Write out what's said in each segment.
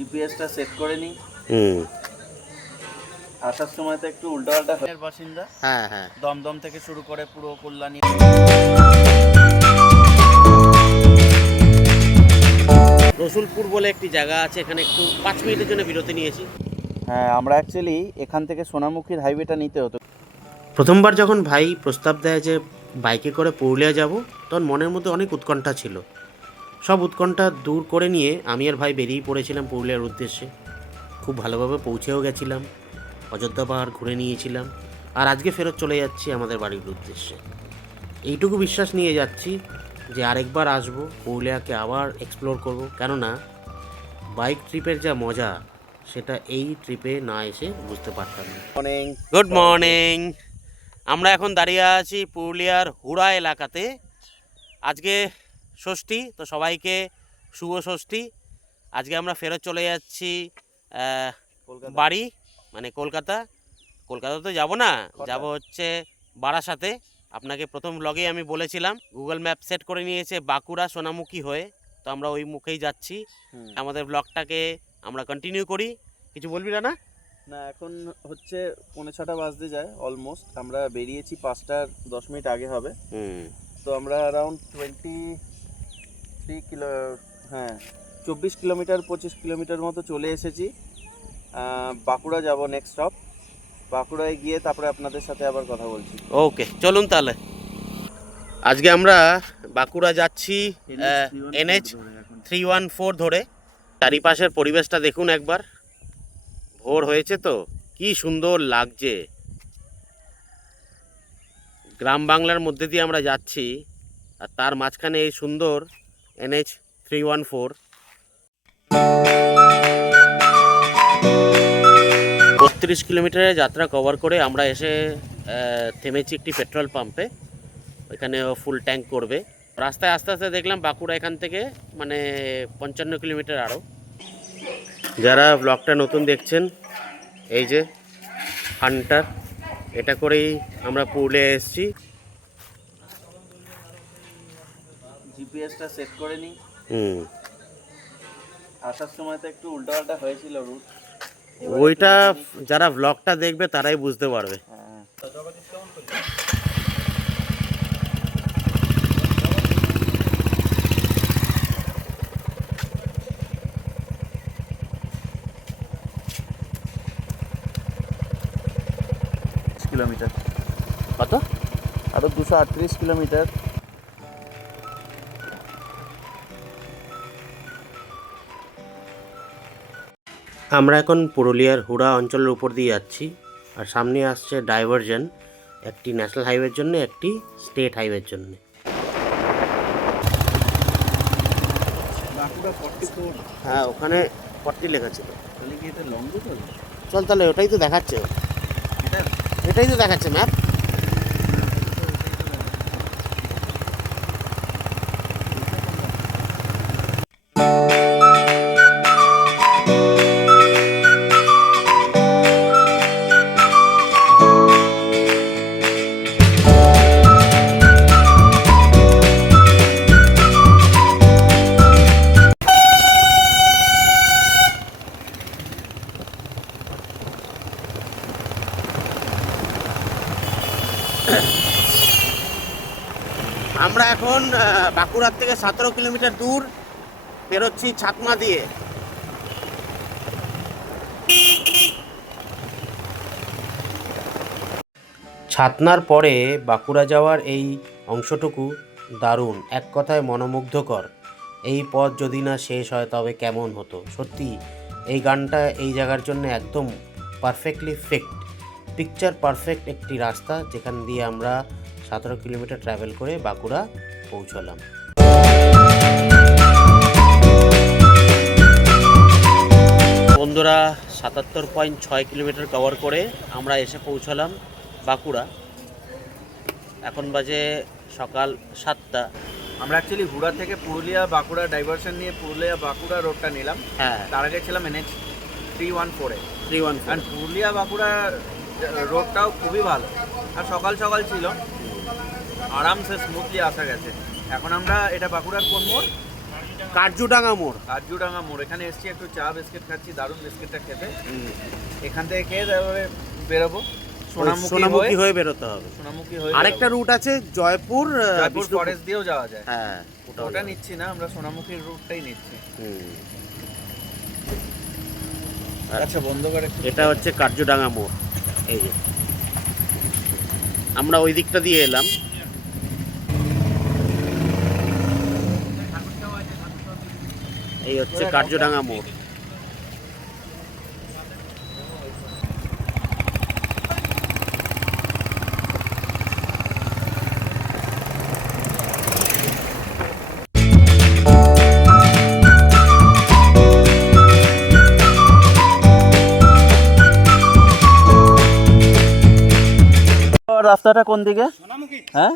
জিপিএসটা set করে নিই। আসার সময় তো একটু উল্টোপাল্টা হয়। বাসিন্দা, হ্যাঁ হ্যাঁ, দমদম থেকে শুরু করে পুরো কল্যাণী। রসুলপুর বলে একটি জায়গা আছে, এখানে একটু 5 মিনিটের জন্য বিরতি নিয়েছি। হ্যাঁ, আমরা অ্যাকচুয়ালি এখান থেকে সোনামুখীর হাইওয়েটা নিতে হতো। প্রথমবার যখন ভাই প্রস্তাব দেয় যে বাইকে করে পুরুলিয়া যাব, তখন মনের মধ্যে অনেক উৎকণ্ঠা ছিল। সব উৎকণ্ঠা দূর করে নিয়ে আমি আর ভাই বেরিয়ে পড়েছিলাম পুরুলিয়ার উদ্দেশ্যে। খুব ভালোভাবে পৌঁছেও গেছিলাম, অযোধ্যা পাহাড় ঘুরে নিয়েছিলাম, আর আজকে ফেরত চলে যাচ্ছি আমাদের বাড়ির উদ্দেশ্যে। এইটুকু বিশ্বাস নিয়ে যাচ্ছি যে আরেকবার আসবো, পুরুলিয়াকে আবার এক্সপ্লোর করব, কেননা বাইক ট্রিপের যা মজা সেটা এই ট্রিপে না এসে বুঝতে পারতাম না। Good morning. আমরা এখন দাঁড়িয়ে আছি পুরুলিয়ার হুড়া এলাকাতে। আজকে ষষ্ঠী, তো সবাইকে শুভ ষষ্ঠী। আজকে আমরা ফেরত চলে যাচ্ছি বাড়ি, মানে কলকাতা। কলকাতা তো যাব না, যাব হচ্ছে বারাসাতে। আপনাকে প্রথম ব্লগেই আমি বলেছিলাম, গুগল ম্যাপ সেট করে নিয়েছে বাঁকুড়া সোনামুখী হয়ে, তো আমরা ওই মুখেই যাচ্ছি। আমাদের ব্লগটাকে আমরা কন্টিনিউ করি। কিছু বলবি না? না, এখন হচ্ছে 5:45 বাজতে যায় অলমোস্ট। আমরা বেরিয়েছি 5টার 10 মিনিট আগে হবে। তো আমরা অ্যারাউন্ড 24 কিলোমিটার 25 কিলোমিটার মতো চলে এসেছি। বাঁকুড়া যাব নেক্সট স্টপ। বাঁকুড়ায় গিয়ে তারপরে আপনাদের সাথে আবার কথা বলছি। ওকে, চলুন তাহলে। আজকে আমরা বাঁকুড়া যাচ্ছি NH 314 ধরে। চারিপাশের পরিবেশটা দেখুন একবার। ভোর হয়েছে তো, কি সুন্দর লাগছে। গ্রাম বাংলার মধ্যে দিয়ে আমরা যাচ্ছি, আর তার মাঝখানে এই সুন্দর NH 314। 32 কিলোমিটারের যাত্রা কভার করে আমরা এসে থেমেছি একটি পেট্রোল পাম্পে। ওইখানে ফুল ট্যাঙ্ক করবে। রাস্তায় আস্তে আস্তে দেখলাম বাঁকুড়া এখান থেকে মানে 55 কিলোমিটার আরও। যারা ব্লগটা নতুন দেখছেন, এই যে হান্টার, এটা করেই আমরা পুরুলিয়া এসেছি। জিপিএসটা সেট করে নিই। আসার সময় তো একটু উল্টোপাল্টা হয়েছিল রুট। ওইটা যারা ব্লগটা দেখবে তারাই বুঝতে পারবে। কিলোমিটার কত? আরো 238 কিলোমিটার। আমরা এখন পুরুলিয়ার হুড়া অঞ্চলের উপর দিয়ে যাচ্ছি, আর সামনে আসছে ডাইভারশন, একটি ন্যাশনাল হাইওয়ের জন্য, একটি স্টেট হাইওয়ের জন্য। হ্যাঁ, ওখানে 40 লেখা ছিল। চল তাহলে, ওটাই তো দেখাচ্ছে, এটাই তো দেখাচ্ছে ম্যাপ। আমরা এখন বাঁকুড়ার থেকে 17 কিলোমিটার দূর বেরোচ্ছি ছাতনা দিয়ে। ছাতনার পরে বাঁকুড়া যাওয়ার এই অংশটুকু দারুণ, এক কথায় মনোমুগ্ধকর। এই পথ যদি না শেষ হয় তবে কেমন হতো। সত্যি এই গানটা এই জায়গার জন্য একদম পারফেক্টলি পিকচার পারফেক্ট একটি রাস্তা, যেখান দিয়ে আমরা 17 কিলোমিটার ট্রাভেল করে বাঁকুড়া পৌঁছলাম। বন্ধুরা, 77.6 কিলোমিটার কভার করে আমরা এসে পৌঁছলাম বাঁকুড়া। এখন বাজে সকাল 7টা। আমরা অ্যাকচুয়ালি হুড়া থেকে পুরুলিয়া বাঁকুড়া ডাইভারশন নিয়ে পুরুলিয়া বাঁকুড়া রোডটা নিলাম। হ্যাঁ, তার আগে ছিলাম NH 314 314। আর পুরুলিয়া বাঁকুড়া রোডটাও খুবই ভালো, আর সকাল সকাল ছিল, আরামসে স্মুথলি আসা গেছে। এখন আমরা এটা বাঁকুড়ার কোন মোড়? কার্জুডাঙ্গা মোড়। কার্জুডাঙ্গা মোড়, এখানে এসছি একটু চা বিস্কিট খাচ্ছি, দারুণ বিস্কিটটা খেতে। এখান থেকে খেয়ে তারপরে বেরোবো, সোনামুখী হয়ে বেরোতে হবে। সোনামুখী হয়ে আরেকটা রুট আছে জয়পুর ফরেস্ট দিয়েও যাওয়া যায়। হ্যাঁ, ওটা নিচ্ছি না, আমরা সোনামুখীর রুটটাই নিচ্ছি। আচ্ছা বন্ধ করে। এটা হচ্ছে কার্জুডাঙ্গা মোড়। এই যে আমরা ওই দিকটা দিয়ে এলাম। এই হচ্ছে কার্জুডাঙ্গা মোড়। রাস্তাটা কোন দিকে? হ্যাঁ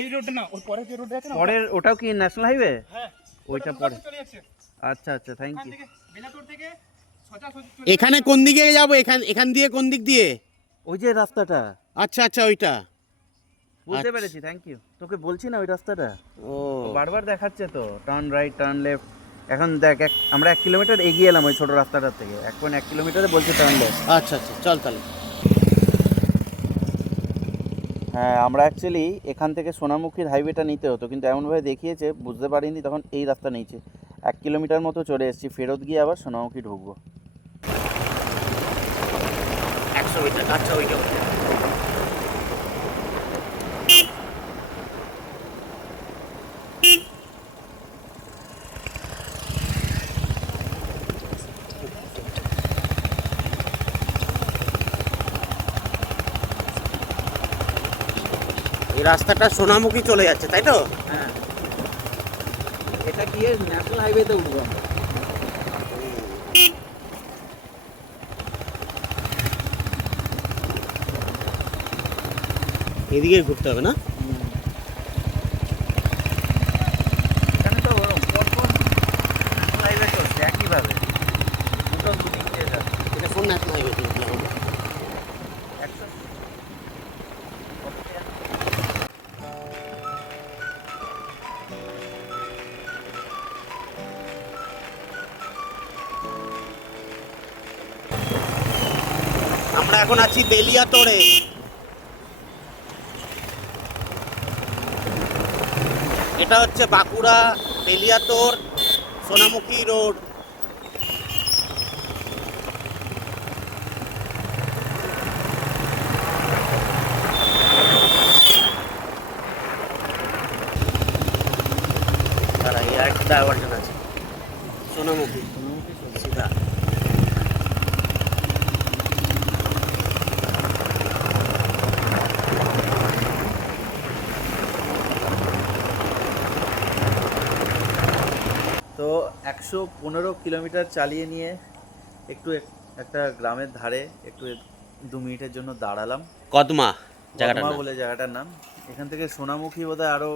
এই রোডটা না, ওর পরে যে রোড আছে না, পরের ওটাও কি ন্যাশনাল হাইওয়ে? হ্যাঁ ওইটা পরে। চলে যাচ্ছে আচ্ছা আচ্ছা, থ্যাংক ইউ। বেলাতোর থেকে সোজাসুজি চলে এখানে কোন দিকে যাবো? এখান দিয়ে কোন দিক দিয়ে? ওই যে রাস্তাটা, আচ্ছা আচ্ছা, ওইটা বুঝতে আচ্ছা। পেরেছি, থ্যাংক ইউ। তোকে বলছি না ওই রাস্তাটা, ও বারবার দেখাচ্ছে তো, টার্ন রাইট টার্ন লেফট। এখন দেখ, আমরা 1 কিলোমিটার এগিয়ে এলাম ওই ছোট রাস্তাটার থেকে, 1.1 কিলোমিটারে বলছে টার্ন লেফট। আচ্ছা আচ্ছা, চল তাহলে। হ্যাঁ, আমরা অ্যাকচুয়ালি এখান থেকে সোনামুখীর হাইওয়েটা নিতে হতো, কিন্তু এমনভাবে দেখিয়েছে বুঝতে পারিনি, তখন এই রাস্তা নিয়েছে। 1 কিলোমিটার মতো চলে এসেছি, ফেরত গিয়ে আবার সোনামুখী ঢুকবো। 100 মিটার। আচ্ছা, ওইটা এই রাস্তাটা সোনামুখী চলে যাচ্ছে, তাই তো? হ্যাঁ, এটা গিয়ে ন্যাশনাল হাইওয়েতে উঠবো আমরা। এদিকে ঘুরতে হবে না? এখানে তো পরপর ন্যাশনাল হাইওয়ে চলছে একইভাবে, দুটো দুদিক দিয়ে যাচ্ছে। এটা কোন ন্যাশনাল হাইওয়ে? একশো আমরা এখন আছি বেলিয়াতোড়ে। এটা হচ্ছে বাঁকুড়া বেলিয়াতোড় সোনামুখী রোড। তারা এই আরেকটা ডাইভার্জন আছে সোনামুখী সিধা। তো 115 কিলোমিটার চালিয়ে নিয়ে একটু একটা গ্রামের ধারে একটু 2 মিনিটের জন্য দাঁড়ালাম। কদমা জায়গাটার কদমা নাম। বলে জায়গাটার নাম। এখান থেকে সোনামুখী বোধহয় আরো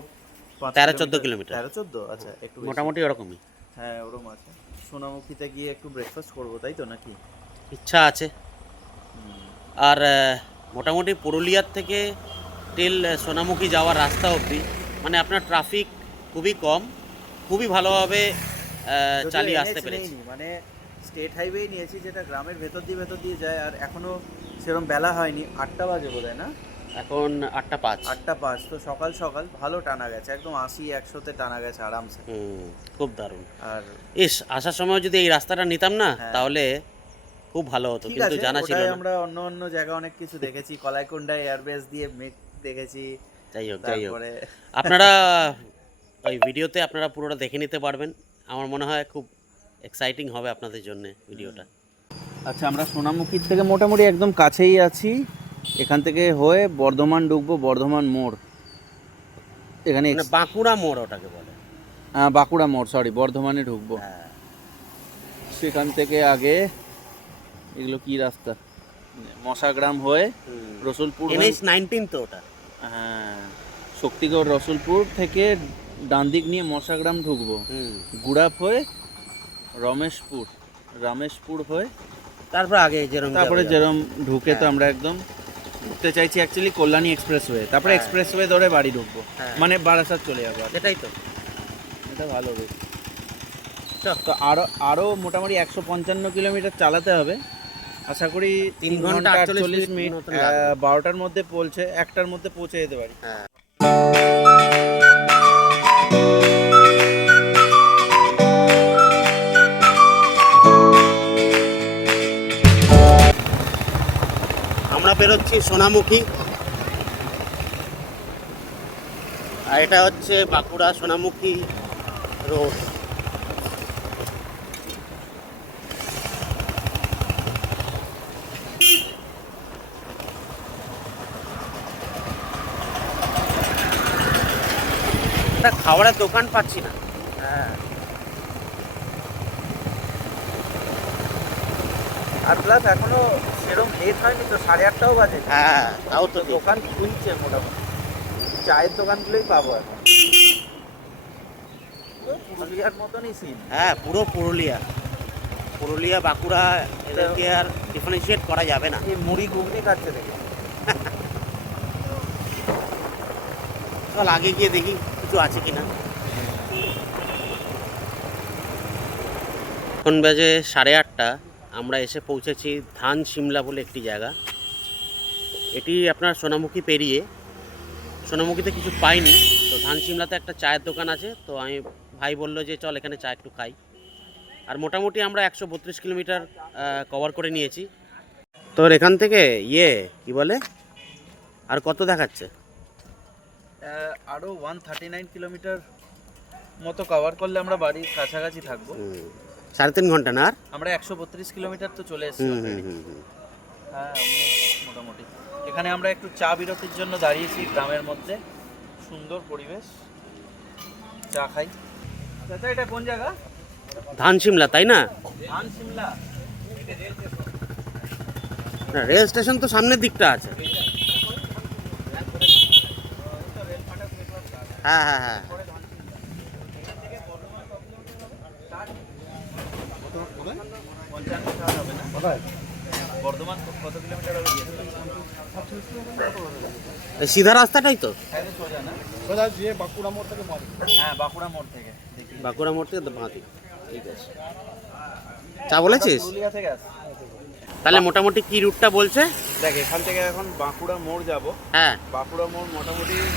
13-14 কিলোমিটার। 13-14, আচ্ছা একটু বেশি। মোটামুটি ওরকমই হ্যাঁ ওরকম আছে। সোনামুখীতে গিয়ে একটু ব্রেকফাস্ট করবো, তাই তো নাকি? ইচ্ছা আছে। আর মোটামুটি পুরুলিয়ার থেকে টিল সোনামুখী যাওয়ার রাস্তা অবধি মানে আপনার ট্রাফিক খুবই কম, খুবই ভালোভাবে চালিয়ে আসতে পেরেছি। মানে স্টেট হাইওয়ে নিয়েছি, যেটা গ্রামের ভেতর দিয়ে যায়, আর এখনো সেরকম বেলা হয়নি, 8টা বাজে বোধহয় না? এখন 8টা 5। 8টা 5, তো সকাল সকাল ভালো টানা গেছে, একদম 80-100-তে টানা গেছে আরামসে। খুব দারুণ। আর ইস, আসার সময় যদি এই রাস্তাটা নিতাম না, হ্যাঁ। তাহলে খুব ভালো হতো, ঠিক কিন্তু আছে, জানা ছিল ওটাই না। আমরা অন্য জায়গা অনেক কিছু দেখেছি, কলাইকুণ্ডায় এয়ারবেস দিয়ে মেঘ দেখেছি। যাই হোক তারপরে আপনারা ওই ভিডিওতে আপনারা পুরোটা দেখে নিতে পারবেন। আমার মনে হয় খুব এক্সাইটিং হবে আপনাদের জন্য ভিডিওটা। আচ্ছা, আমরা সোনামুখীর থেকে মোটামুটি একদম কাছেই আছি। এখান থেকে হয়ে বর্ধমান ঢুকবো, বর্ধমান মোড়। এখানে মানে বাঁকুড়া মোড় ওটাকে বলে। বাঁকুড়া মোড়, সরি, বর্ধমানে ঢুকবো। হ্যাঁ। সেখান থেকে আগে এগুলো কি রাস্তা, মশাগ্রাম হয়ে রসুলপুর হয়ে, NH 19 তো ওটা। হ্যাঁ, শক্তিগড় রসুলপুর থেকে ডান দিক নিয়ে মশাগ্রাম ঢুকবো, গুড়াপ হয়ে রামেশপুর হয়ে তারপর আগে যেরকম তারপরে যেরকম ঢুকে তো আমরা একদম ঢুকতে চাইছি অ্যাকচুয়ালি কল্যাণী এক্সপ্রেসওয়ে, তারপরে এক্সপ্রেসওয়ে ধরে বাড়ি ঢুকবো, মানে বারাসাত চলে যাবো। এটাই তো। এটা ভালো বেশ। তো আরও মোটামুটি 155 কিলোমিটার চালাতে হবে। আশা করি 3 ঘন্টা 48 মিনিট মতন লাগবে। 12টার মধ্যে পৌঁছে 1টার মধ্যে পৌঁছে যেতে পারি। হ্যাঁ। আমরা বেরোচ্ছি সোনামুখী, আর এটা হচ্ছে বাঁকুড়া সোনামুখী রোড। একটা খাবারের দোকান পাচ্ছি না। আর প্লাস এখনো সেরকম লেট হয়নি তো, 8:30টাও বাজে। হ্যাঁ, তাও তো ঠিক। দোকান খুলছে মোটামুটি, চায়ের দোকানগুলোই পাবো এখন। পুরুলিয়ার মতনই সিন। হ্যাঁ, পুরো পুরুলিয়া বাঁকুড়া, এদেরকে আর ডিফারেন্সিয়েট করা যাবে না। এই মুড়ি ঘুগনি খাচ্ছে দেখে। চল আগে গিয়ে দেখি কিছু আছে কিনা। এখন বাজে 8:30। আমরা এসে পৌঁছেছি ধান সিমলা বলে একটি জায়গা। এটি আপনার সোনামুখী পেরিয়ে, সোনামুখীতে কিছু পাইনি, তো ধান সিমলাতে একটা চায়ের দোকান আছে। তো আমি ভাই বললো যে চল এখানে চা একটু খাই। আর মোটামুটি আমরা 132 কিলোমিটার কভার করে নিয়েছি। তো এখান থেকে কি বলে, আর কত দেখাচ্ছে? আরও 139 কিলোমিটার মতো কভার করলে আমরা বাড়ির কাছাকাছি থাকবো। 3.5 ঘন্টা না? আর আমরা 132 কিলোমিটার তো চলে এসেছি already। হ্যাঁ, মোটামুটি এখানে আমরা একটু চা বিরতির জন্য দাঁড়িয়েছি গ্রামের মধ্যে, সুন্দর পরিবেশ, চা খাই। চাচা এটা কোন জায়গা? ধান সিমলা, তাই না? ধান সিমলা। না, রেল স্টেশন তো সামনের দিকটা আছে। হ্যাঁ হ্যাঁ হ্যাঁ। বর্ধমান কত কিলোমিটার হবে? এই সিধা রাস্তাটাই তো? সোজা না? সোজা গিয়ে বাঁকুড়া মোড় থেকে মারি। হ্যাঁ, বাঁকুড়া মোড় থেকে দেখি। বাঁকুড়া মোড় থেকে বাঁ দিক। ঠিক আছে। চা বলেছিস? পুরুলিয়া থেকে আসি। তাহলে মোটামুটি কি রুটটা বলছে? দেখ, এখান থেকে এখন বাঁকুড়া মোড় যাব। হ্যাঁ। বাঁকুড়া মোড়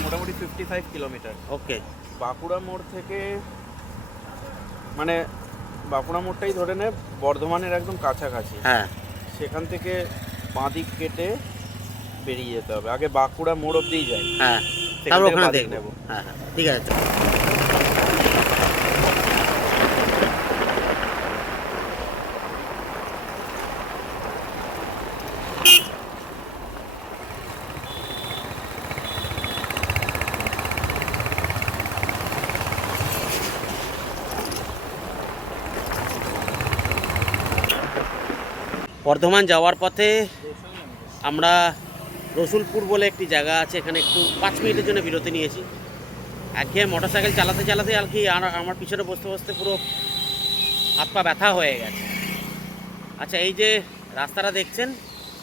মোটামুটি 55 কিলোমিটার। ওকে। বাঁকুড়া মোড় থেকে মানে বাঁকুড়া মোড়টাই ধরে নে বর্ধমানের একদম কাছাকাছি। হ্যাঁ। সেখান থেকে বাঁ দিক কেটে বেরিয়ে যেতে হবে। আগে বাঁকুড়া মোড় অবধিই যাই। হ্যাঁ, সেখান তারপর থেকে ওখানে বাঁ দিক দেখবো। নেবো। হ্যাঁ হ্যাঁ, ঠিক আছে। বর্ধমান যাওয়ার পথে আমরা রসুলপুর বলে একটি জায়গা আছে, এখানে একটু 5 মিনিটের জন্য বিরতি নিয়েছি। একঘেয়ে মোটরসাইকেল চালাতে চালাতে আর কি আমার পিছনে বসতে বসতে পুরো হাত পা ব্যথা হয়ে গেছে। আচ্ছা, এই যে রাস্তাটা দেখছেন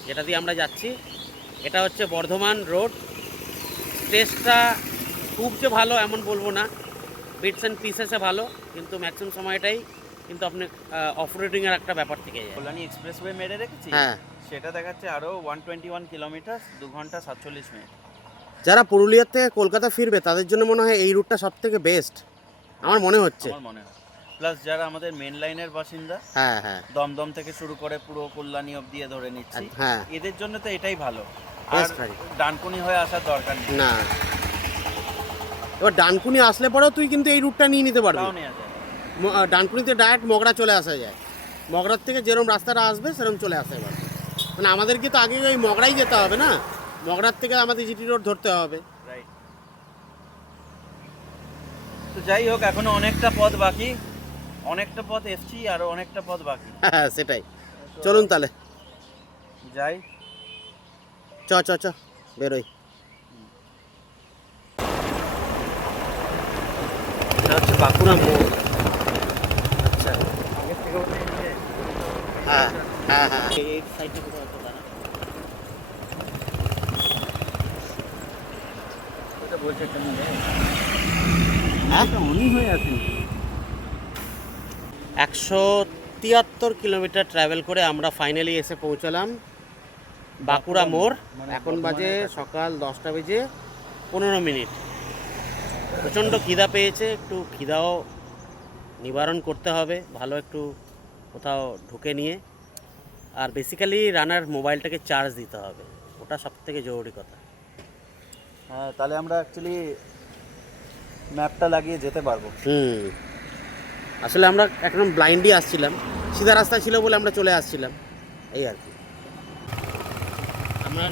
যেটা দিয়ে আমরা যাচ্ছি, এটা হচ্ছে বর্ধমান রোড। টেস্টটা খুব যে ভালো এমন বলবো না, বিটস অ্যান্ড পিসেসে ভালো, কিন্তু ম্যাক্সিমাম সময়টাই কিন্তু আপনি অফ রোডিংয়ের একটা ব্যাপার থেকে যায়। কল্যাণী এক্সপ্রেসওয়ে মেরে রেখেছি। হ্যাঁ, সেটা দেখাচ্ছে আরও 121 কিলোমিটার, 2 ঘন্টা 47 মিনিট। যারা পুরুলিয়ার থেকে কলকাতা ফিরবে তাদের জন্য মনে হয় এই রুটটা সব থেকে বেস্ট আমার মনে হচ্ছে। আমার মনে হয় প্লাস যারা আমাদের মেন লাইনের বাসিন্দা, হ্যাঁ হ্যাঁ দমদম থেকে শুরু করে পুরো কল্যাণী অবধি ধরে নিচ্ছি, হ্যাঁ, এদের জন্য তো এটাই ভালো। আর বেস্ট গাড়ি ডানকুনি হয়ে আসার দরকার নেই। না। এবার ডানকুনি আসলে পরেও তুই কিন্তু এই রুটটা নিয়ে নিতে পারবি। তাও নেওয়া যায়। ডানকুনিতে ডাইরেক্ট মগরা চলে আসা যায়, মগরার থেকে যেরকম রাস্তাটা আসবে সেরকম চলে আসতে পারবে। মানে আমাদেরকে তো আগে ওই মগরাই যেতে হবে না, মগরার থেকে আমাদের জিটি রোড ধরতে হবে। রাইট। তো যাই হোক, এখনো অনেকটা পথ বাকি, অনেকটা পথ এসছি, আরো অনেকটা পথ বাকি। হ্যাঁ সেটাই, চলুন তাহলে যাই। চ চ চ বেরোই। এটা হচ্ছে বাঁকুড়া মোড়। আচ্ছা, আগের থেকে হ্যাঁ হ্যাঁ হ্যাঁ, এই সাইডটা কোথাও আছে দাঁড়া। এটা বলছে কেমন হ্যাঁ, উনি হয়ে আছেন। 173 কিলোমিটার ট্রাভেল করে আমরা ফাইনালি এসে পৌঁছালাম বাঁকুড়া মোড়। এখন বাজে সকাল 10টা বেজে 15 মিনিট। প্রচণ্ড খিদা পেয়েছে, একটু খিদাও নিবারণ করতে হবে ভালো একটু কোথাও ঢুকে নিয়ে। আর বেসিক্যালি রানার মোবাইলটাকে চার্জ দিতে হবে, ওটা সবথেকে জরুরি কথা। হ্যাঁ, তাহলে আমরা অ্যাকচুয়ালি ম্যাপটা লাগিয়ে যেতে পারবো। আসলে আমরা একদম ব্লাইন্ডই আসছিলাম, সিধা রাস্তা ছিল বলে আমরা চলে আসছিলাম, এই আর কি। আমরা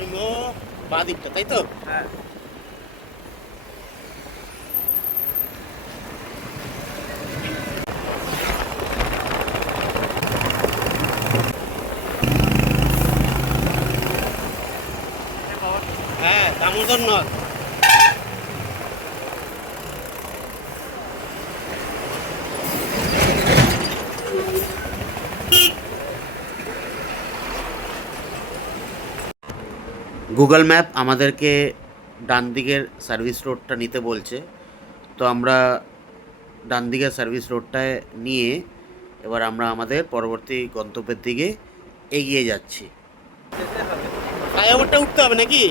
বাঁ দিকটা, তাই তো? হ্যাঁ, হ্যাঁ, দামোদর নদ। গুগল ম্যাপ আমাদেরকে ডান দিকের সার্ভিস রোডটা নিতে বলছে, তো আমরা ডান দিকের সার্ভিস রোডটায় নিয়ে এবার আমরা আমাদের পরবর্তী গন্তব্যের দিকে এগিয়ে যাচ্ছি। ফ্লাইওভারটা উঠতে হবে নাকি?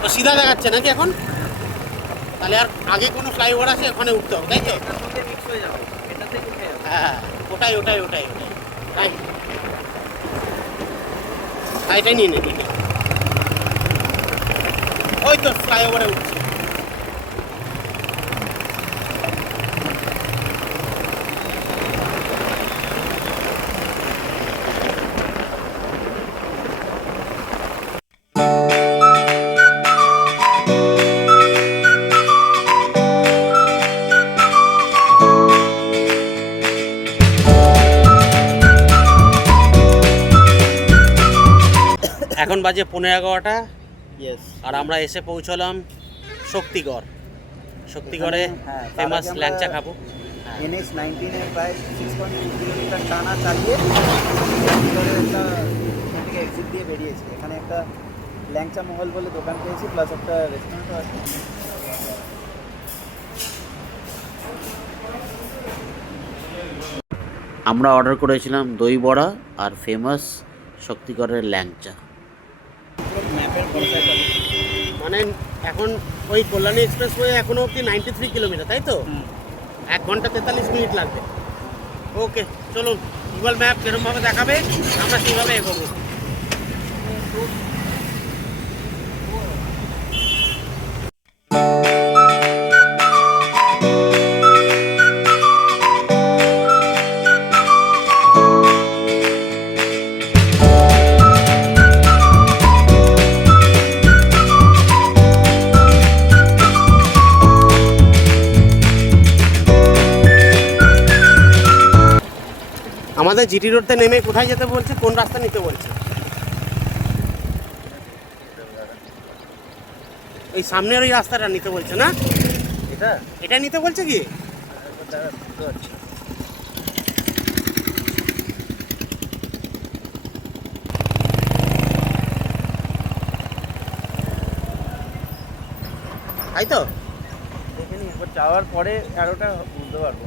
তো সিধা দেখাচ্ছে নাকি এখন? তাহলে আর আগে কোনো ফ্লাইওভার আছে, ওখানে উঠতে হবে, তাই তো? এটার সঙ্গে মিক্স হয়ে যাবে, এটাতে উঠে যাবে। হ্যাঁ, ওটাই ওটাই ওটাই ওটাই তাই। হ্যাঁ, এটাই নিয়ে নে। ওই তো ফ্লাইওভারে উঠছি। এখন বাজে 11:15 ইয়েস। আর আমরা এসে পৌঁছলাম শক্তিগড়। শক্তিগড়ে হ্যাঁ, তার ফেমাস আগে আমরা ল্যাংচা খাবো। NH 19 এর প্রায় 6.2 কিলোমিটার টানা চালিয়ে শক্তিগড়ের একটা এখান থেকে এক্সিট দিয়ে বেরিয়েছি। এখানে একটা ল্যাংচা মহল বলে দোকান পেয়েছি, প্লাস একটা রেস্টুরেন্টও আছে। আমরা অর্ডার করেছিলাম দই বড়া আর ফেমাস শক্তিগড়ের ল্যাংচা। ম্যাপের ভরসায় যাবে। মানে এখন ওই কল্যাণী এক্সপ্রেস ওয়ে এখনো অবধি 93 কিলোমিটার, তাই তো? 1 ঘন্টা 43 মিনিট লাগবে। ওকে, চলুন গুগল ম্যাপ যেরকমভাবে দেখাবে আমরা সেইভাবে এগোবো। আমাদের জিটি রোডতে নেমে কোথায় যেতে বলছে, কোন রাস্তা নিতে বলছে? এই সামনের ওই রাস্তাটা নিতে বলছে না? এটা এটা নিতে বলছে কি? তাই তো? দেখে নি একবার, যাওয়ার পরে অ্যারোটা বুঝতে পারবো।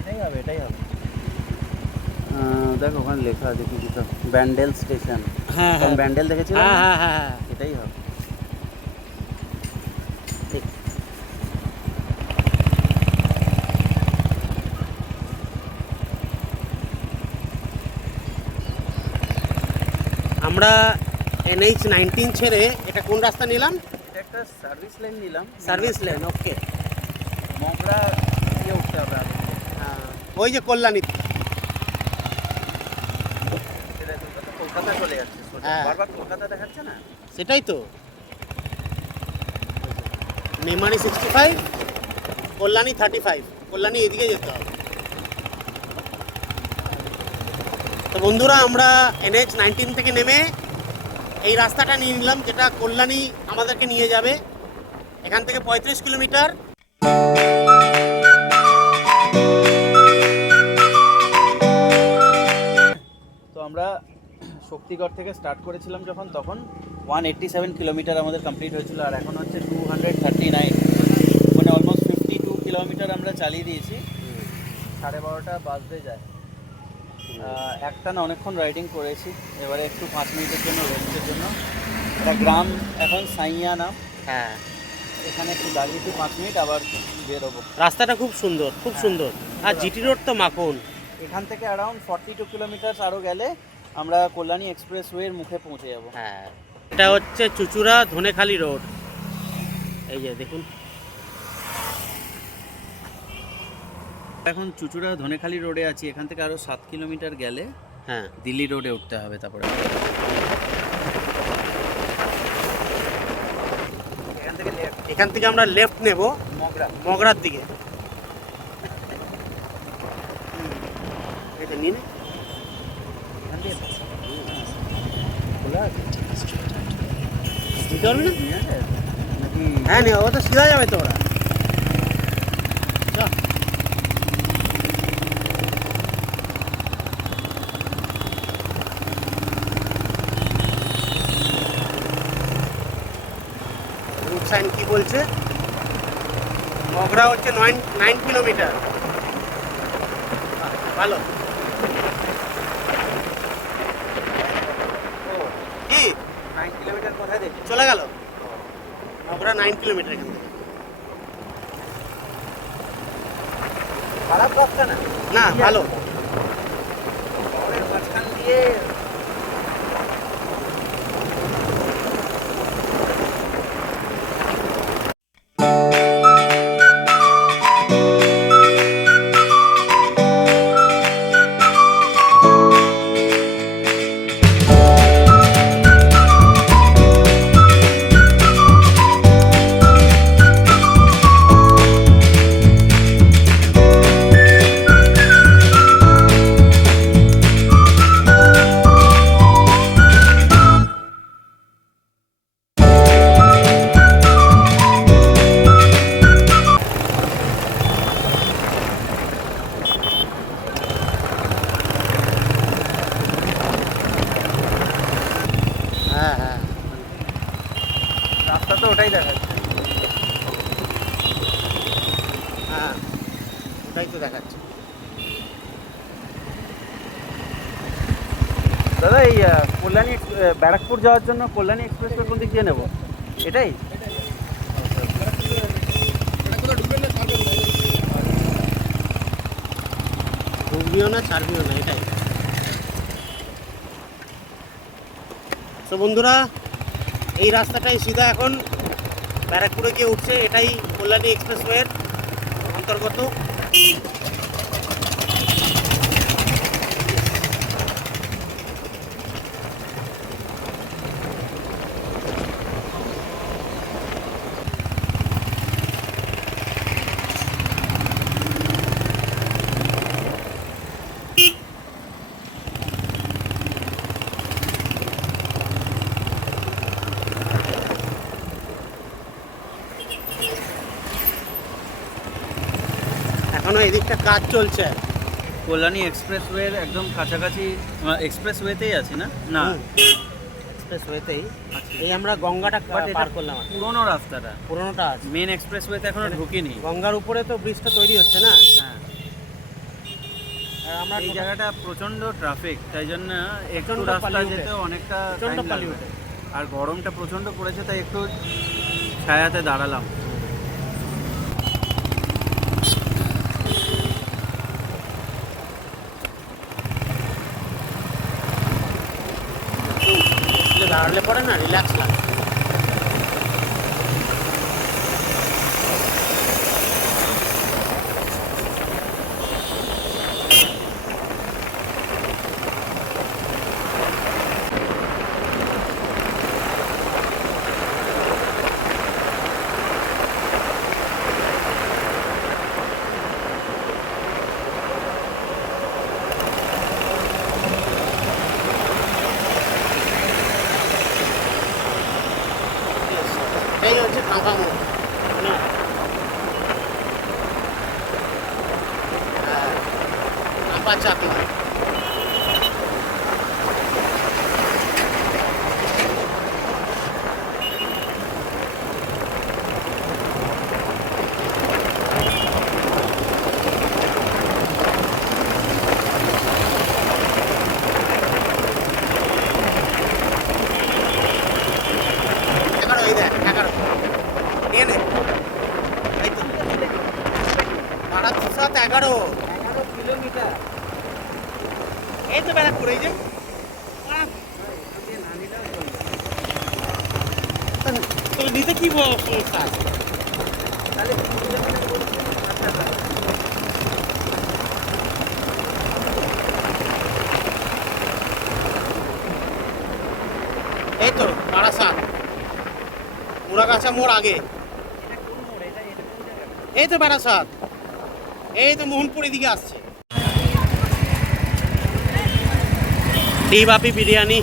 এটাই হবে, এটাই হবে। দেখো ওখানে লেখা আছে কি কিছু, ব্যান্ডেল স্টেশন। হ্যাঁ কারণ ব্যান্ডেল দেখেছিলাম হ্যাঁ না? হ্যাঁ হ্যাঁ হ্যাঁ। এটাই হবে। ঠিক। আমরা NH 19 ছেড়ে এটা কোন রাস্তা নিলাম? এটা একটা সার্ভিস লাইন নিলাম, সার্ভিস লেন। ওকে, মগরা দিয়ে উঠতে হবে আগে। ওই যে কল্যাণী। সেটা তো কলকাতা চলে যাচ্ছে সোজা। হ্যাঁ। বারবার কলকাতা দেখাচ্ছে না? সেটাই তো। মেমারি 65, কল্যাণী 35। কল্যাণী এদিকে যেতে হবে। তো বন্ধুরা, আমরা NH 19 থেকে নেমে এই রাস্তাটা নিয়ে নিলাম, যেটা কল্যাণী আমাদেরকে নিয়ে যাবে। এখান থেকে 35 কিলোমিটার। তো আমরা শক্তিগড় থেকে স্টার্ট করেছিলাম যখন, তখন 187 কিলোমিটার আমাদের কমপ্লিট হয়েছিল, আর এখন হচ্ছে 239, মানে অলমোস্ট 52 কিলোমিটার আমরা চালিয়ে দিয়েছি। 12:30 বাজতে যায়। একটা না অনেকক্ষণ রাইডিং করেছি, এবারে একটু 5 মিনিটের জন্য রেস্টের জন্য। একটা গ্রাম এখন সাইয়া নাম, হ্যাঁ, এখানে একটু দাঁড়িয়েছি 5 মিনিট, আবার বেরোবো। রাস্তাটা খুব সুন্দর, খুব সুন্দর। আর জিটি রোড তো মাখন। এখান থেকে অ্যারাউন্ড 42 কিলোমিটার আরও গেলে আমরা কল্যাণী এক্সপ্রেসওয়ের মুখে পৌঁছে যাব। হ্যাঁ, এটা হচ্ছে চুচুড়া ধনেখালি রোড। এই যে দেখুন, এখন চুচুড়া ধনেখালি রোডে আছি, এখান থেকে আরও 7 কিলোমিটার গেলে হ্যাঁ, দিল্লি রোডে উঠতে হবে। তারপরে এখান থেকে এখান থেকে আমরা লেফট নেব মগরা। মগরার দিকে। এটা নিয়ে নে। এখান থেকে খোলা আছে? দিতে পারবি না? নিয়ে আছে? নাকি হ্যাঁ, নে, ও তো সিধা যাবে তো ওরা। চল। রুট সাইন কি বলছে? মগরা হচ্ছে 9 কিলোমিটার। ভালো। কি 9 কিলোমিটার কোথায় দেখি? চলে গেল? মগরা 9 কিলোমিটার এখান থেকে। খারাপ রাস্তা না, না, ভালো। শহরের মাঝখান দিয়ে হ্যাঁ, হ্যাঁ, রাস্তা তো ওটাই দেখাচ্ছে। হ্যাঁ, ওটাই তো দেখাচ্ছে। দাদা এই কল্যাণী ব্যারাকপুর যাওয়ার জন্য কল্যাণী এক্সপ্রেসওয়ে কোন দিক দিয়ে নেব? এটাই? ঢুকবিও না, ছাড়বিও না, এটাই। তো বন্ধুরা, এই রাস্তাটাই সিধা এখন ব্যারাকপুরে গিয়ে উঠছে। এটাই কল্যাণী এক্সপ্রেসওয়ের অন্তর্গত। এখনো এদিকটা কাজ চলছে। কল্যাণী এক্সপ্রেসওয়ের একদম কাছাকাছি, এক্সপ্রেসওয়েতেই আছি না? না, এক্সপ্রেসওয়েতেই। এই আমরা গঙ্গাটা বাট এটা পার করলাম আর কি। পুরোনো রাস্তাটা, পুরোনোটা আছে। মেন এক্সপ্রেসওয়েতে এখনো ঢুকিনি। গঙ্গার উপরে তো ব্রিজটা তৈরি হচ্ছে না। হ্যাঁ, আর আমরা এই জায়গাটা প্রচন্ড ট্রাফিক, তাই জন্য একটু প্রচণ্ড রাস্তা polluted। যেতে অনেকটা প্রচণ্ড টাইম লাগবে। polluted। আর গরমটা প্রচন্ড পড়েছে, তাই একটু ছায়াতে দাঁড়ালাম। দাঁড়ালে পরে না রিল্যাক্স লাগে। এই হচ্ছে ফাঁকা মোড়, মানে আপার চাকমা। বারাসাত 11 কিলোমিটার। এই তো ব্যারাকপুর এই যে তো নিতে কি সমস্যা আছে? তাহলে 3 কিলোমিটার বলছি, আচ্ছা আচ্ছা। এই তো বারাসাত মুরাগাছা মোড় আগে, এটা কোন মোড়? এটা এটা কোন জায়গা? এই তো বারাসাত, এই তো মোহনপুর এদিকে আসছে। টি বাপি বিরিয়ানি,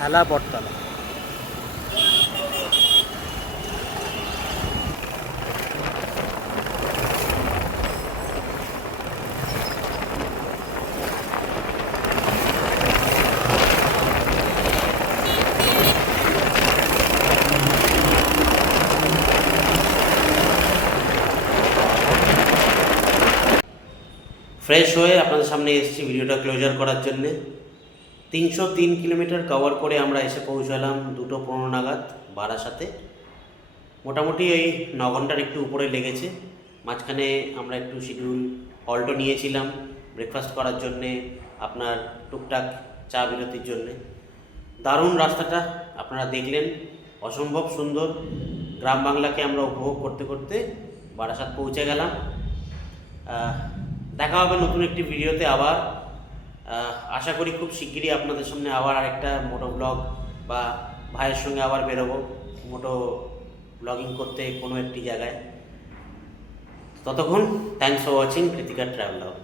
হেলা বটতলা। ফ্রেশ হয়ে আপনাদের সামনে এসেছি ভিডিওটা ক্লোজার করার জন্যে। 303 কিলোমিটার কভার করে আমরা এসে পৌঁছালাম 2:15 নাগাদ বারাসাতে। মোটামুটি এই 9 ঘন্টার একটু উপরে লেগেছে। মাঝখানে আমরা একটু শিডিউল হল্টও নিয়েছিলাম ব্রেকফাস্ট করার জন্যে, আপনার টুকটাক চা বিরতির জন্যে। দারুণ রাস্তাটা আপনারা দেখলেন, অসম্ভব সুন্দর। গ্রাম বাংলাকে আমরা উপভোগ করতে করতে বারাসাত পৌঁছে গেলাম। দেখা হবে নতুন একটি ভিডিওতে আবার। আশা করি খুব শিগগিরই আপনাদের সামনে আবার আরেকটা মোটো ব্লগ বা ভাইয়ের সঙ্গে আবার বেরোবো মোটো ব্লগিং করতে কোনো একটি জায়গায়। ততক্ষণ থ্যাংকস ফর ওয়াচিং কৃতিকা ট্রাভেলর।